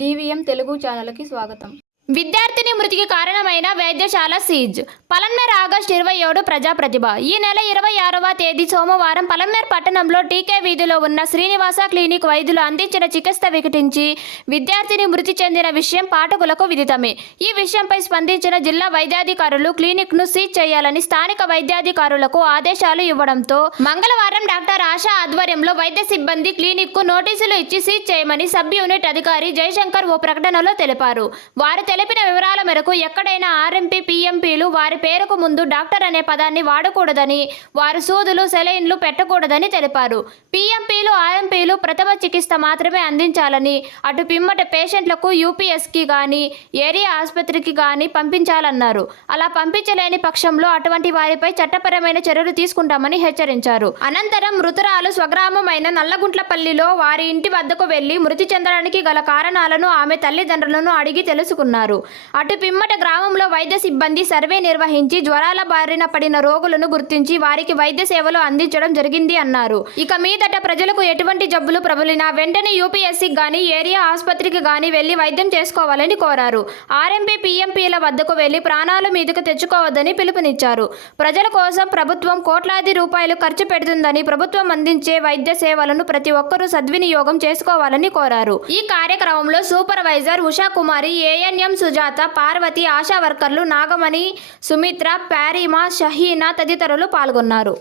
DVM Telugu ఛానల్కి స్వాగతం. విద్యార్థిని మృతికి కారణమైన వైద్యశాల సీజ్. పలన్మేర్ ఆగస్టు ఇరవై ఏడు ప్రజాప్రతిభ. ఈ నెల ఇరవై ఆరవ తేదీ సోమవారం పలన్మేర్ పట్టణంలో టీకే వీధిలో ఉన్న శ్రీనివాస క్లినిక్ వైద్యులు అందించిన చికిత్స వికటించి విద్యార్థిని మృతి చెందిన విషయం పాఠకులకు విదితమే. ఈ విషయంపై స్పందించిన జిల్లా వైద్యాధికారులు క్లినిక్ను సీజ్ చేయాలని స్థానిక వైద్యాధికారులకు ఆదేశాలు ఇవ్వడంతో మంగళవారం డాక్టర్ ఆశా ఆధ్వర్యంలో వైద్య సిబ్బంది క్లినిక్కు నోటీసులు ఇచ్చి సీజ్ చేయమని సబ్ యూనిట్ అధికారి జయశంకర్ ఓ ప్రకటనలో తెలిపారు. వారు తెలిపిన వివరాల మేరకు ఎక్కడైనా ఆర్ఎంపీ పీఎంపీలు వారి పేరుకు ముందు డాక్టర్ అనే పదాన్ని వాడకూడదని వారు సూదులు సెలైన్లు పెట్టకూడదని తెలిపారు. పీఎంపీలు ఆర్ఎంపీలు ప్రథమ చికిత్స మాత్రమే అందించాలని అటు పిమ్మట పేషెంట్లకు యూపీఎస్కి కానీ ఏరియా ఆసుపత్రికి కానీ పంపించాలన్నారు. అలా పంపించలేని పక్షంలో అటువంటి వారిపై చట్టపరమైన చర్యలు తీసుకుంటామని హెచ్చరించారు. అనంతరం మృతురాలు స్వగ్రామమైన నల్లగుంట్లపల్లిలో వారి ఇంటి వద్దకు వెళ్ళి మృతి చెందడానికి గల కారణాలను ఆమె తల్లిదండ్రులను అడిగి తెలుసుకున్నారు. అటు పిమ్మట గ్రామంలో వైద్య సిబ్బంది సర్వే నిర్వహించి జ్వరాల బారిన పడిన రోగులను గుర్తించి వారికి వైద్య సేవలు అందించడం జరిగింది అన్నారు. ఇక మీదట ప్రజలకు ఎటువంటి జబ్బులు ప్రబలినా వెంటనే యూపీఎస్సీకి గాని ఏరియా ఆసుపత్రికి గాని వెళ్ళి వైద్యం చేసుకోవాలని కోరారు. ఆర్ఎంపీ పీఎంపీల వద్దకు వెళ్ళి ప్రాణాలు మీదకు తెచ్చుకోవద్దని పిలుపునిచ్చారు. ప్రజల కోసం ప్రభుత్వం కోట్లాది రూపాయలు ఖర్చు పెడుతుందని ప్రభుత్వం అందించే వైద్య సేవలను ప్రతి ఒక్కరూ సద్వినియోగం చేసుకోవాలని కోరారు. ఈ కార్యక్రమంలో సూపర్వైజర్ ఉషా కుమారి ఏఎన్ఎం సుజాత పార్వతి ఆశా వర్కర్లు నాగమణి సుమిత్ర ప్యారిమా షహీనా తదితరులు పాల్గొన్నారు.